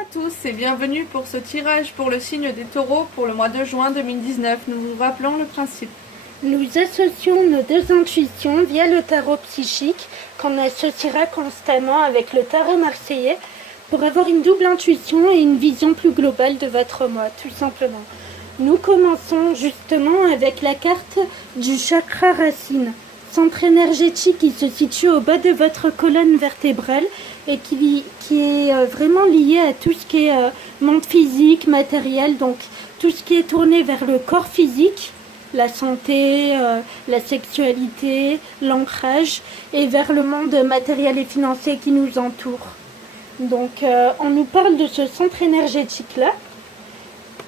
À tous et bienvenue pour ce tirage pour le signe des taureaux pour le mois de juin 2019. Nous vous rappelons le principe. Nous associons nos deux intuitions via le tarot psychique qu'on associera constamment avec le tarot marseillais pour avoir une double intuition et une vision plus globale de votre mois, tout simplement. Nous commençons justement avec la carte du chakra racine, centre énergétique qui se situe au bas de votre colonne vertébrale et qui est vraiment lié à tout ce qui est monde physique, matériel, donc tout ce qui est tourné vers le corps physique, la santé, la sexualité, l'ancrage, et vers le monde matériel et financier qui nous entoure. Donc on nous parle de ce centre énergétique-là,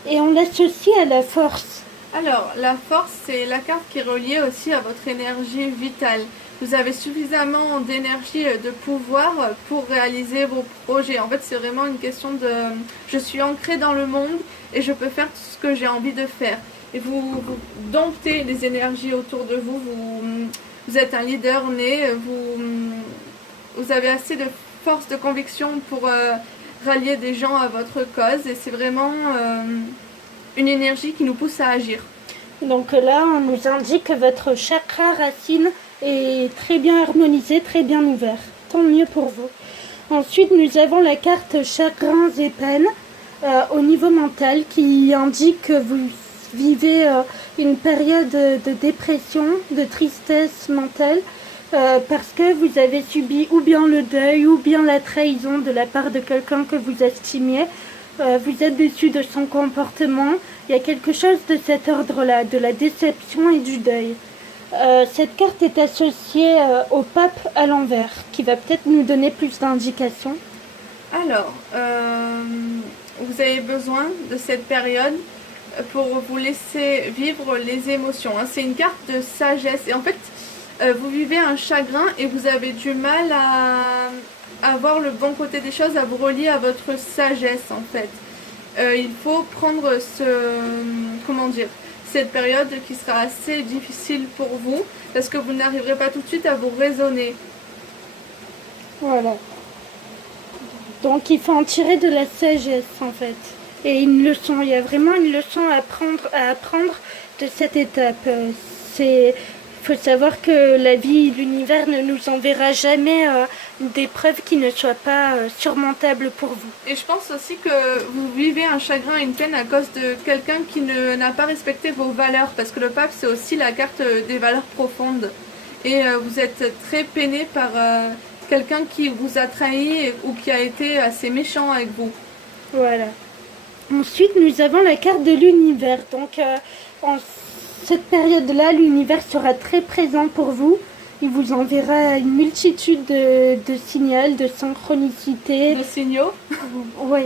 et on l'associe à la force. Alors, la force, c'est la carte qui est reliée aussi à votre énergie vitale. Vous avez suffisamment d'énergie, de pouvoir pour réaliser vos projets. En fait, c'est vraiment une question de je suis ancrée dans le monde et je peux faire tout ce que j'ai envie de faire. Et vous domptez les énergies autour de vous. Vous êtes un leader né. Vous avez assez de force de conviction pour rallier des gens à votre cause. Et c'est vraiment une énergie qui nous pousse à agir. Donc là, on nous indique que votre chakra racine est très bien harmonisé, très bien ouvert. Tant mieux pour vous. Ensuite, nous avons la carte chagrins et peines au niveau mental qui indique que vous vivez une période de dépression, de tristesse mentale parce que vous avez subi ou bien le deuil ou bien la trahison de la part de quelqu'un que vous estimiez. Vous êtes déçu de son comportement. Il y a quelque chose de cet ordre-là, de la déception et du deuil. Cette carte est associée au pape à l'envers, qui va peut-être nous donner plus d'indications. Alors, vous avez besoin de cette période pour vous laisser vivre les émotions. C'est une carte de sagesse. Et en fait, vous vivez un chagrin et vous avez du mal à voir le bon côté des choses, à vous relier à votre sagesse en fait. Il faut prendre cette période qui sera assez difficile pour vous parce que vous n'arriverez pas tout de suite à vous raisonner. Voilà. Donc il faut en tirer de la sagesse en fait. Et une leçon, il y a vraiment une leçon à apprendre de cette étape. Il faut savoir que la vie, l'univers ne nous enverra jamais des preuves qui ne soient pas surmontables pour vous. Et je pense aussi que vous vivez un chagrin et une peine à cause de quelqu'un qui n'a pas respecté vos valeurs. Parce que le pape, c'est aussi la carte des valeurs profondes. Et vous êtes très peiné par quelqu'un qui vous a trahi ou qui a été assez méchant avec vous. Voilà. Ensuite, nous avons la carte de l'univers. Donc, en cette période-là, l'univers sera très présent pour vous. Il vous enverra une multitude de signaux, de synchronicité. De signaux. Oui,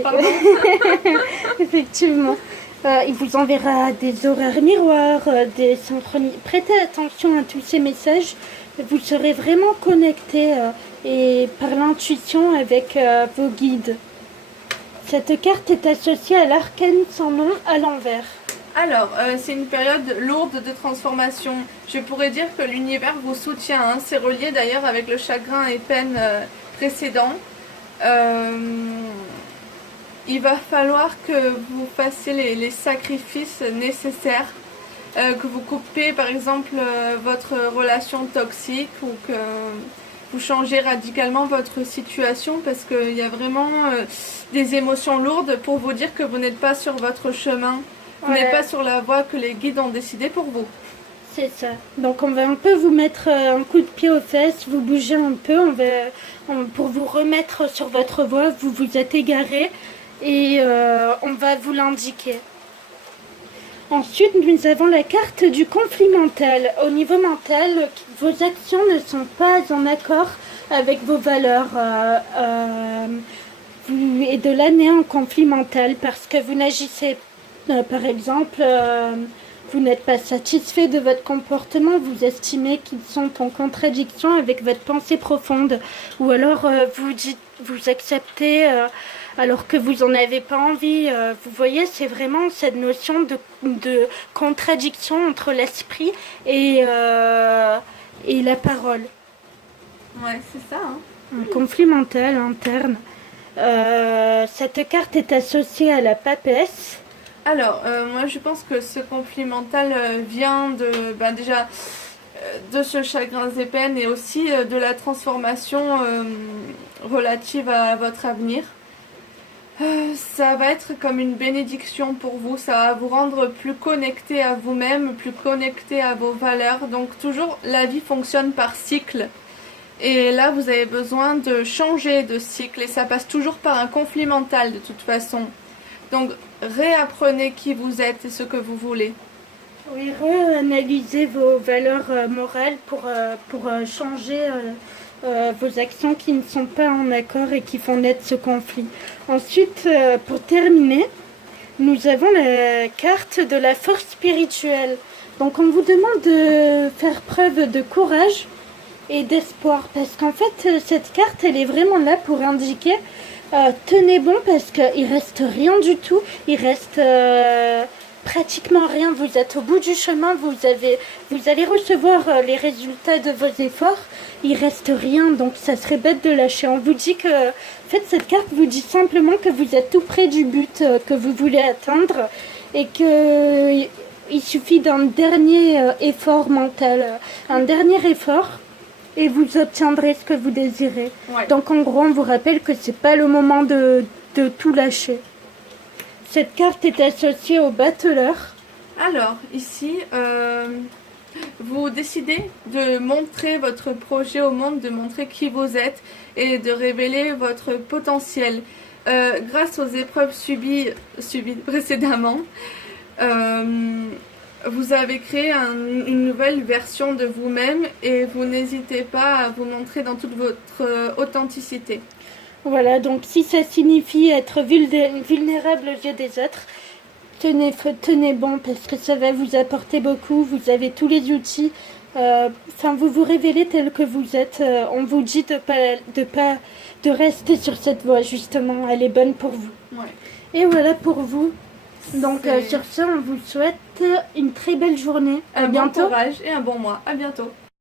effectivement. Il vous enverra des horaires miroirs, des synchronicités. Prêtez attention à tous ces messages. Vous serez vraiment connecté et par l'intuition avec vos guides. Cette carte est associée à l'arcane sans nom à l'envers. Alors, c'est une période lourde de transformation. Je pourrais dire que l'univers vous soutient. C'est relié d'ailleurs avec le chagrin et peine précédent. Il va falloir que vous fassiez les sacrifices nécessaires. Que vous coupez par exemple votre relation toxique ou que vous changez radicalement votre situation parce qu'il y a vraiment des émotions lourdes pour vous dire que vous n'êtes pas sur votre chemin. Vous n'êtes pas sur la voie que les guides ont décidé pour vous. C'est ça. Donc on va un peu vous mettre un coup de pied aux fesses, vous bouger un peu, pour vous remettre sur votre voie, vous vous êtes égaré et on va vous l'indiquer. Ensuite, nous avons la carte du conflit mental. Au niveau mental, vos actions ne sont pas en accord avec vos valeurs. Et de là naît un conflit mental parce que vous n'agissez par exemple, vous n'êtes pas satisfait de votre comportement, vous estimez qu'ils sont en contradiction avec votre pensée profonde, ou alors vous acceptez alors que vous n'en avez pas envie. Vous voyez, c'est vraiment cette notion de contradiction entre l'esprit et la parole. Ouais, c'est ça. Un conflit mental interne. Cette carte est associée à la papesse. Alors, moi je pense que ce conflit mental vient de, déjà de ce chagrin et peines et aussi de la transformation relative à votre avenir. Ça va être comme une bénédiction pour vous, ça va vous rendre plus connecté à vous-même, plus connecté à vos valeurs. Donc toujours, la vie fonctionne par cycle. Et là, vous avez besoin de changer de cycle et ça passe toujours par un conflit mental de toute façon. Donc réapprenez qui vous êtes et ce que vous voulez. Oui, réanalysez vos valeurs morales pour changer vos actions qui ne sont pas en accord et qui font naître ce conflit. Ensuite, pour terminer, nous avons la carte de la force spirituelle. Donc on vous demande de faire preuve de courage et d'espoir parce qu'en fait cette carte elle est vraiment là pour indiquer tenez bon parce qu'il reste rien du tout, il reste pratiquement rien, vous êtes au bout du chemin, vous allez recevoir les résultats de vos efforts, il reste rien, donc ça serait bête de lâcher. On vous dit que, en fait cette carte vous dit simplement que vous êtes tout près du but que vous voulez atteindre et que il suffit d'un dernier effort mental, un dernier effort et vous obtiendrez ce que vous désirez. Ouais. Donc en gros on vous rappelle que c'est pas le moment de tout lâcher. Cette carte est associée au battleur. Alors, ici, vous décidez de montrer votre projet au monde, de montrer qui vous êtes et de révéler votre potentiel. Grâce aux épreuves subies précédemment, vous avez créé une nouvelle version de vous-même et vous n'hésitez pas à vous montrer dans toute votre authenticité. Voilà, donc si ça signifie être vulnérable aux yeux des autres, tenez bon parce que ça va vous apporter beaucoup, vous avez tous les outils, vous vous révélez tel que vous êtes, on vous dit de rester sur cette voie justement, elle est bonne pour vous. Ouais. Et voilà pour vous. Donc sur ce, on vous souhaite une très belle journée. À bientôt. Bon courage et un bon mois. À bientôt.